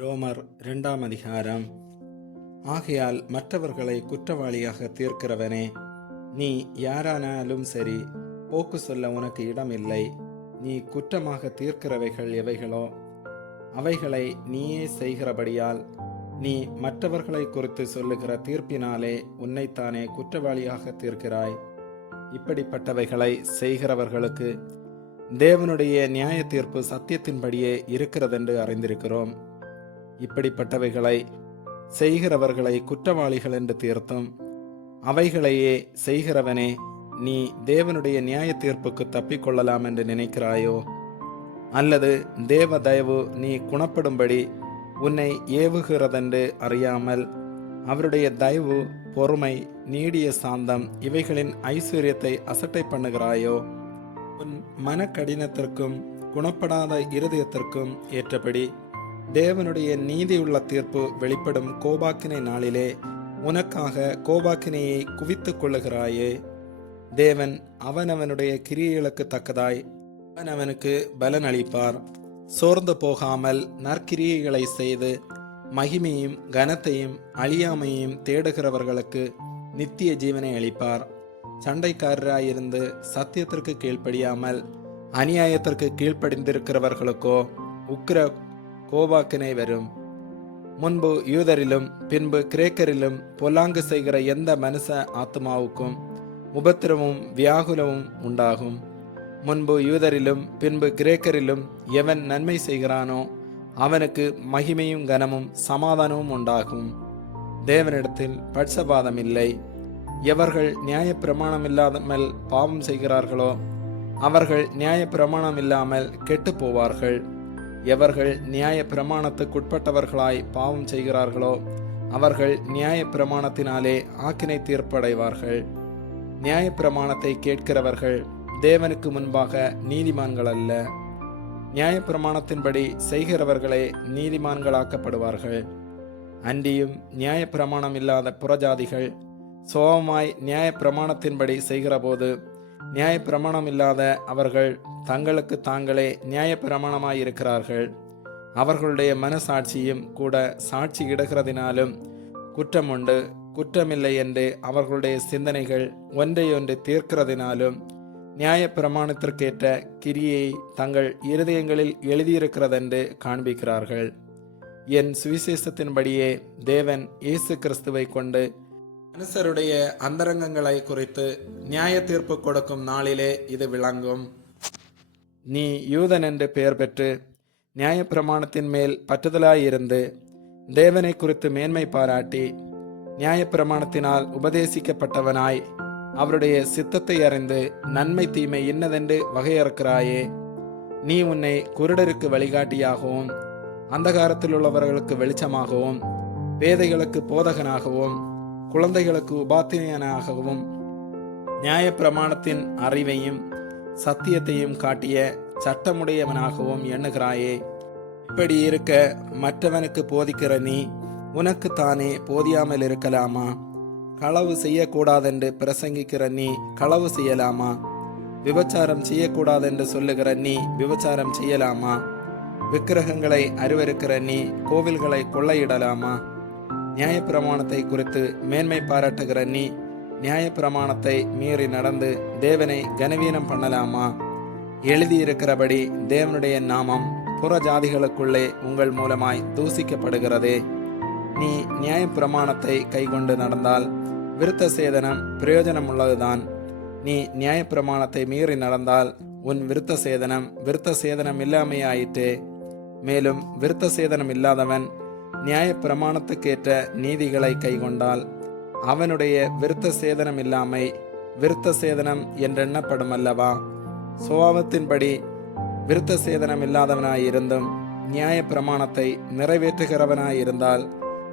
ரோமர் இரண்டாம் அதிகாரம். ஆகையால் மற்றவர்களை குற்றவாளியாக தீர்க்கிறவனே நீ யாரானாலும் சரி போக்கு சொல்ல உனக்கு இடமில்லை. நீ குற்றமாக தீர்க்கிறவைகள் எவைகளோ அவைகளை நீயே செய்கிறபடியால் நீ மற்றவர்களை குறித்து சொல்லுகிற தீர்ப்பினாலே உன்னைத்தானே குற்றவாளியாக தீர்க்கிறாய். இப்படிப்பட்டவைகளை செய்கிறவர்களுக்கு தேவனுடைய நியாய தீர்ப்பு சத்தியத்தின்படியே இருக்கிறதென்று அறிந்திருக்கிறோம். இப்படிப்பட்டவைகளை செய்கிறவர்களை குற்றவாளிகள் என்று தீர்த்தும். அவைகளையே செய்கிறவனே நீ தேவனுடைய நியாய தீர்ப்புக்கு தப்பிக்கொள்ளலாம் என்று நினைக்கிறாயோ? அல்லது தேவ தயவு நீ குணப்படும்படி உன்னை ஏவுகிறதென்று அறியாமல் அவருடைய தயவு பொறுமை நீடிய சாந்தம் இவைகளின் ஐஸ்வர்யத்தை அசட்டை பண்ணுகிறாயோ? உன் மன கடினத்திற்கும் குணப்படாத இருதயத்திற்கும் ஏற்றபடி தேவனுடைய நீதியுள்ள தீர்ப்பு வெளிப்படும் கோபாக்கினை நாளிலே உனக்காக கோபாக்கினையை குவித்துக் கொள்ளுகிறாயே. தேவன் அவனவனுடைய கிரியைகளுக்கு தக்கதாய் அவனவனுக்கு பலன் அளிப்பார் சோர்ந்து போகாமல் நற்கிரியைகளை செய்து மகிமையும் கனத்தையும் அழியாமையும் தேடுகிறவர்களுக்கு நித்திய ஜீவனை அளிப்பார். சண்டைக்காரராயிருந்து சத்தியத்திற்கு கீழ்ப்படியாமல் அநியாயத்திற்கு கீழ்ப்படிந்திருக்கிறவர்களுக்கோ உக்கிர கோபாக்கினை வரும் முன்பு யூதரிலும் பின்பு கிரேக்கரிலும் பொல்லாங்கு செய்கிற எந்த மனுஷ ஆத்மாவுக்கும் உபத்திரமும் வியாகுலமும் உண்டாகும். முன்பு யூதரிலும் பின்பு கிரேக்கரிலும் எவன் நன்மை செய்கிறானோ அவனுக்கு மகிமையும் கனமும் சமாதானமும் உண்டாகும். தேவனிடத்தில் பட்சபாதம் இல்லை எவர்கள் நியாயப்பிரமாணம் இல்லாமல் பாவம் செய்கிறார்களோ அவர்கள் நியாய பிரமாணம் இல்லாமல் கெட்டு போவார்கள். எவர்கள் நியாய பிரமாணத்துக்குட்பட்டவர்களாய் பாவம் செய்கிறார்களோ அவர்கள் நியாய பிரமாணத்தினாலே ஆக்கினை தீர்ப்படைவார்கள். நியாய பிரமாணத்தை கேட்கிறவர்கள் தேவனுக்கு முன்பாக நீதிமான்கள் அல்ல நியாய பிரமாணத்தின்படி செய்கிறவர்களே நீதிமான்களாக்கப்படுவார்கள். அன்றியும் நியாய பிரமாணம் இல்லாத புறஜாதிகள் சோகமாய் நியாய பிரமாணத்தின்படி செய்கிறபோது நியாய பிரமாணம் இல்லாத அவர்கள் தங்களுக்கு தாங்களே நியாய இருக்கிறார்கள் அவர்களுடைய மனசாட்சியும் கூட சாட்சி இடுகிறதினாலும் குற்றம் உண்டு குற்றமில்லை என்று அவர்களுடைய சிந்தனைகள் ஒன்றையொன்று தீர்க்கிறதினாலும் நியாய பிரமாணத்திற்கேற்ற கிரியை தங்கள் இருதயங்களில் எழுதியிருக்கிறதென்று காண்பிக்கிறார்கள். என் சுவிசேஷத்தின்படியே தேவன் இயேசு கிறிஸ்துவை கொண்டு மனுஷருடைய அந்தரங்கங்களை குறித்து நியாய தீர்ப்பு கொடுக்கும் நாளிலே இது விளங்கும். நீ யூதன் என்று பெயர் பெற்று நியாயப்பிரமாணத்தின் மேல் பற்றுதலாயிருந்து தேவனை குறித்து மேன்மை பாராட்டி நியாயப்பிரமாணத்தினால் உபதேசிக்கப்பட்டவனாய் அவருடைய சித்தத்தை அறிந்து நன்மை தீமை இன்னதென்று வகையறுக்கிறாயே. நீ உன்னை குருடருக்கு வழிகாட்டியாகவும் அந்தகாரத்தில் உள்ளவர்களுக்கு வெளிச்சமாகவும் பேதைகளுக்கு போதகனாகவும் குழந்தைகளுக்கு உபாத்தியனாகவும் நியாயப்பிரமாணத்தின் அறிவையும் சத்தியத்தையும் காட்டிய சட்டமுடையவனாகவும் எண்ணுகிறாயே. இப்படி இருக்க மற்றவனுக்கு போதிக்கிற நீ உனக்கு தானே போதியாமல் இருக்கலாமா? களவு செய்யக்கூடாதென்று பிரசங்கிக்கிற நீ களவு செய்யலாமா? விபச்சாரம் செய்யக்கூடாதென்று சொல்லுகிற நீ விபச்சாரம் செய்யலாமா? விக்கிரகங்களை அருவருக்கிற நீ கோவில்களை கொள்ளையிடலாமா? நியாயப்பிரமாணத்தை குறித்து மேன்மை பாராட்டுகிற நீ நியாயப்பிரமாணத்தை மீறி நடந்து தேவனை கனவீனம் பண்ணலாமா? எழுதியிருக்கிறபடி தேவனுடைய நாமம் புற ஜாதிகளுக்குள்ளே உங்கள் மூலமாய் தூசிக்கப்படுகிறதே. நீ நியாயப்பிரமாணத்தை கைக்கொண்டு நடந்தால் விருத்த சேதனம் பிரயோஜனம் உள்ளதுதான் நீ நியாயப்பிரமாணத்தை மீறி நடந்தால் உன் விருத்த சேதனம் விருத்த சேதனம் இல்லாமையாயிற்றே. மேலும் விருத்த சேதனம் இல்லாதவன் நியாய பிரமாணத்துக்கேற்ற நீதிகளை கைகொண்டால் அவனுடைய விருத்த சேதனம் இல்லாமை விருத்த சேதனம் என்றெண்ணப்படும் அல்லவா சுபாவத்தின்படி விருத்த சேதனம் இல்லாதவனாயிருந்தும் நியாய பிரமாணத்தை நிறைவேற்றுகிறவனாயிருந்தால்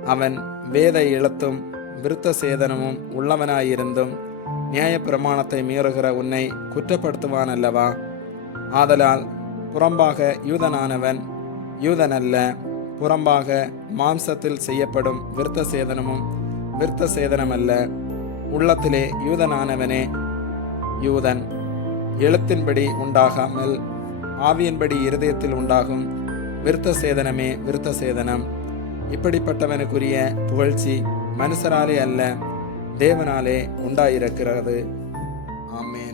அவன் வேத இழத்தும் விருத்த சேதனமும் உள்ளவனாயிருந்தும் நியாய பிரமாணத்தை மீறுகிற உன்னை குற்றப்படுத்துவான் அல்லவா ஆதலால் புறம்பாக யூதனானவன் யூதனல்ல புறம்பாக மாம்சத்தில் செய்யப்படும் விருத்த சேதனமும் விருத்த சேதனமல்ல. உள்ளத்திலே யூதனானவனே யூதன் எழுத்தின்படி உண்டாகாமல் ஆவியின்படி இருதயத்தில் உண்டாகும் விருத்த சேதனமே விருத்த சேதனம். இப்படிப்பட்டவனுக்குரிய புகழ்ச்சி மனுஷராலே அல்ல தேவனாலே உண்டாயிருக்கிறது. ஆமே